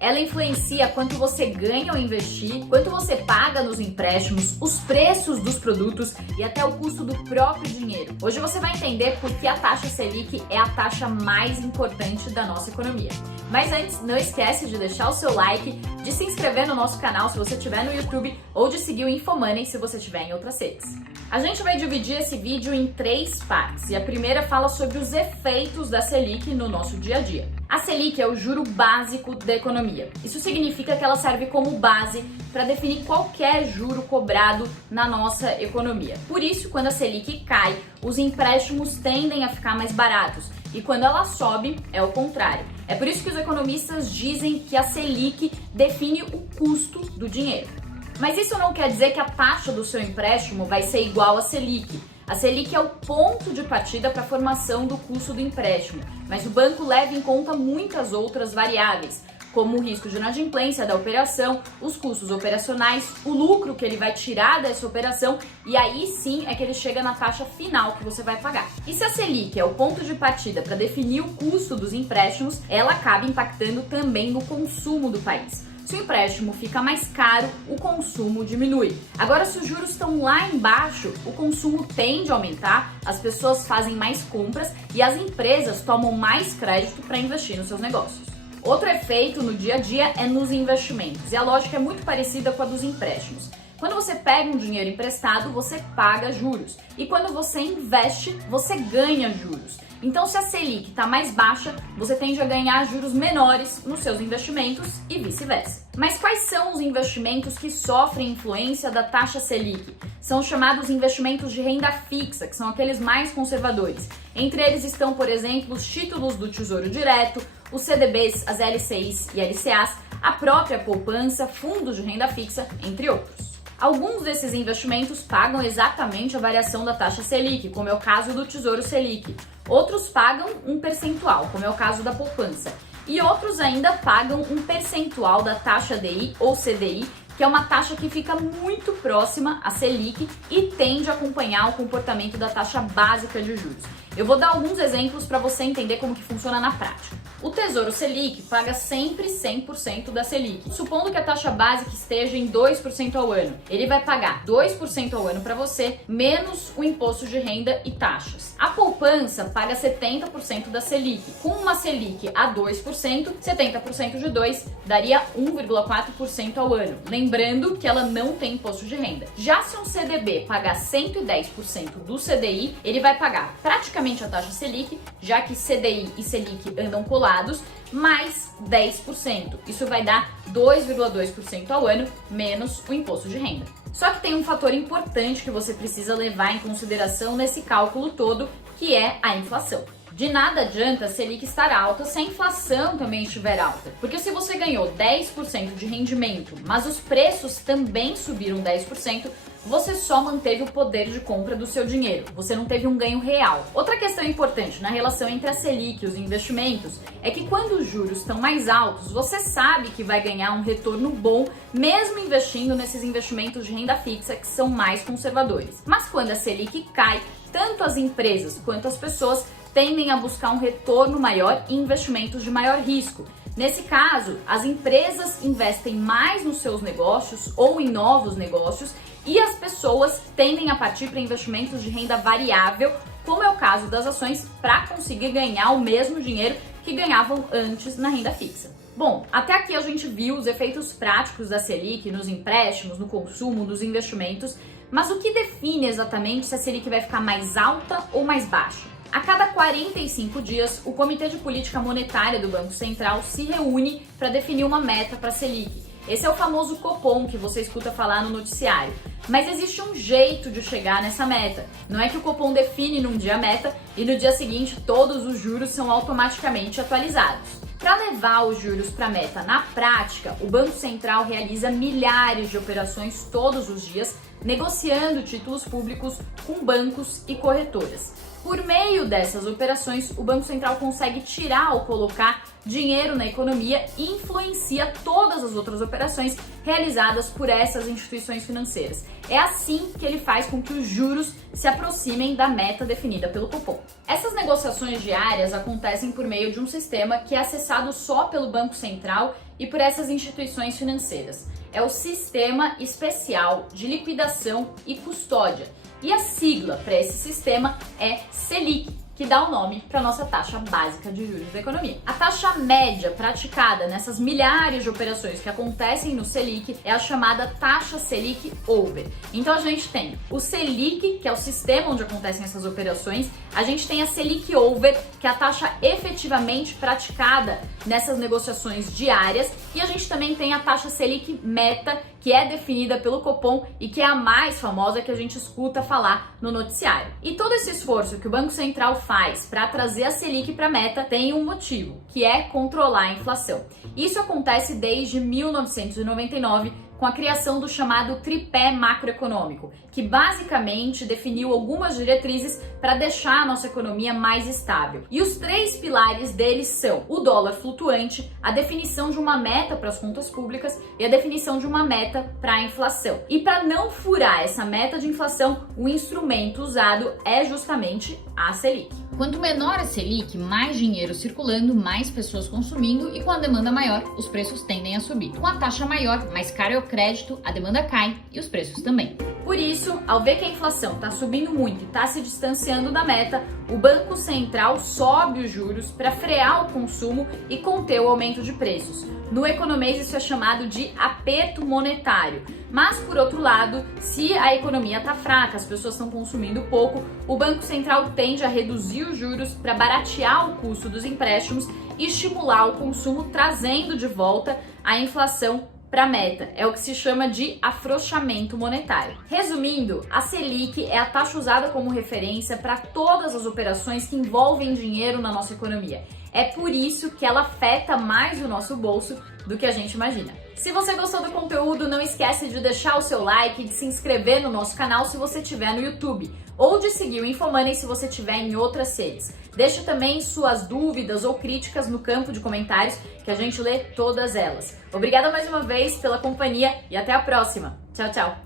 Ela influencia quanto você ganha ao investir, quanto você paga nos empréstimos, os preços dos produtos e até o custo do próprio dinheiro. Hoje você vai entender por que a taxa Selic é a taxa mais importante da nossa economia. Mas antes, não esquece de deixar o seu like, de se inscrever no nosso canal se você estiver no YouTube ou de seguir o Infomoney se você estiver em outras redes. A gente vai dividir esse vídeo em 3 partes e a primeira fala sobre os efeitos da Selic no nosso dia a dia. A Selic é o juro básico da economia. Isso significa que ela serve como base para definir qualquer juro cobrado na nossa economia. Por isso, quando a Selic cai, os empréstimos tendem a ficar mais baratos e quando ela sobe, é o contrário. É por isso que os economistas dizem que a Selic define o custo do dinheiro. Mas isso não quer dizer que a taxa do seu empréstimo vai ser igual à Selic. A Selic é o ponto de partida para a formação do custo do empréstimo, mas o banco leva em conta muitas outras variáveis, como o risco de inadimplência da operação, os custos operacionais, o lucro que ele vai tirar dessa operação e aí sim é que ele chega na taxa final que você vai pagar. E se a Selic é o ponto de partida para definir o custo dos empréstimos, ela acaba impactando também no consumo do país. Se o empréstimo fica mais caro, o consumo diminui. Agora, se os juros estão lá embaixo, o consumo tende a aumentar, as pessoas fazem mais compras e as empresas tomam mais crédito para investir nos seus negócios. Outro efeito no dia a dia é nos investimentos, e a lógica é muito parecida com a dos empréstimos. Quando você pega um dinheiro emprestado, você paga juros. E quando você investe, você ganha juros. Então, se a Selic está mais baixa, você tende a ganhar juros menores nos seus investimentos e vice-versa. Mas quais são os investimentos que sofrem influência da taxa Selic? São os chamados investimentos de renda fixa, que são aqueles mais conservadores. Entre eles estão, por exemplo, os títulos do Tesouro Direto, os CDBs, as LCIs e LCAs, a própria poupança, fundos de renda fixa, entre outros. Alguns desses investimentos pagam exatamente a variação da taxa Selic, como é o caso do Tesouro Selic. Outros pagam um percentual, como é o caso da poupança. E outros ainda pagam um percentual da taxa DI ou CDI, que é uma taxa que fica muito próxima à Selic e tende a acompanhar o comportamento da taxa básica de juros. Eu vou dar alguns exemplos para você entender como que funciona na prática. O Tesouro Selic paga sempre 100% da Selic. Supondo que a taxa básica esteja em 2% ao ano, ele vai pagar 2% ao ano para você, menos o imposto de renda e taxas. A poupança paga 70% da Selic. Com uma Selic a 2%, 70% de 2 daria 1,4% ao ano. Lembrando que ela não tem imposto de renda. Já se um CDB pagar 110% do CDI, ele vai pagar praticamente a taxa Selic, já que CDI e Selic andam colados, mais 10%. Isso vai dar 2,2% ao ano, menos o imposto de renda. Só que tem um fator importante que você precisa levar em consideração nesse cálculo todo, que é a inflação. De nada adianta a Selic estar alta se a inflação também estiver alta. Porque se você ganhou 10% de rendimento, mas os preços também subiram 10%, você só manteve o poder de compra do seu dinheiro. Você não teve um ganho real. Outra questão importante na relação entre a Selic e os investimentos é que quando os juros estão mais altos, você sabe que vai ganhar um retorno bom, mesmo investindo nesses investimentos de renda fixa que são mais conservadores. Mas quando a Selic cai, tanto as empresas quanto as pessoas tendem a buscar um retorno maior em investimentos de maior risco. Nesse caso, as empresas investem mais nos seus negócios ou em novos negócios e as pessoas tendem a partir para investimentos de renda variável, como é o caso das ações, para conseguir ganhar o mesmo dinheiro que ganhavam antes na renda fixa. Bom, até aqui a gente viu os efeitos práticos da Selic nos empréstimos, no consumo, nos investimentos, mas o que define exatamente se a Selic vai ficar mais alta ou mais baixa? A cada 45 dias, o Comitê de Política Monetária do Banco Central se reúne para definir uma meta para a Selic. Esse é o famoso Copom que você escuta falar no noticiário. Mas existe um jeito de chegar nessa meta. Não é que o Copom define num dia a meta e no dia seguinte todos os juros são automaticamente atualizados. Para levar os juros para a meta na prática, o Banco Central realiza milhares de operações todos os dias, negociando títulos públicos com bancos e corretoras. Por meio dessas operações, o Banco Central consegue tirar ou colocar dinheiro na economia e influencia todas as outras operações realizadas por essas instituições financeiras. É assim que ele faz com que os juros se aproximem da meta definida pelo Copom. Essas negociações diárias acontecem por meio de um sistema que é acessado só pelo Banco Central e por essas instituições financeiras. É o Sistema Especial de Liquidação e Custódia. E a sigla para esse sistema é Selic, que dá o nome para a nossa taxa básica de juros da economia. A taxa média praticada nessas milhares de operações que acontecem no Selic é a chamada taxa Selic Over. Então a gente tem o Selic, que é o sistema onde acontecem essas operações, a gente tem a Selic Over, que é a taxa efetivamente praticada nessas negociações diárias, e a gente também tem a taxa Selic Meta, que é definida pelo Copom e que é a mais famosa que a gente escuta falar no noticiário. E todo esse esforço que o Banco Central faz para trazer a Selic para a meta tem um motivo, que é controlar a inflação. Isso acontece desde 1999, com a criação do chamado tripé macroeconômico, que basicamente definiu algumas diretrizes para deixar a nossa economia mais estável. E os três pilares deles são o dólar flutuante, a definição de uma meta para as contas públicas e a definição de uma meta para a inflação. E para não furar essa meta de inflação, o instrumento usado é justamente a Selic. Quanto menor a Selic, mais dinheiro circulando, mais pessoas consumindo, e com a demanda maior, os preços tendem a subir. Com a taxa maior, mais caro é o crédito, a demanda cai e os preços também. Por isso, ao ver que a inflação está subindo muito e está se distanciando da meta, o Banco Central sobe os juros para frear o consumo e conter o aumento de preços. No economês isso é chamado de aperto monetário. Mas, por outro lado, se a economia está fraca, as pessoas estão consumindo pouco, o Banco Central tende a reduzir os juros para baratear o custo dos empréstimos e estimular o consumo, trazendo de volta a inflação para a meta. É o que se chama de afrouxamento monetário. Resumindo, a Selic é a taxa usada como referência para todas as operações que envolvem dinheiro na nossa economia. É por isso que ela afeta mais o nosso bolso do que a gente imagina. Se você gostou do conteúdo, não esquece de deixar o seu like e de se inscrever no nosso canal se você estiver no YouTube, ou de seguir o Infomoney se você estiver em outras redes. Deixe também suas dúvidas ou críticas no campo de comentários, que a gente lê todas elas. Obrigada mais uma vez pela companhia e até a próxima. Tchau, tchau!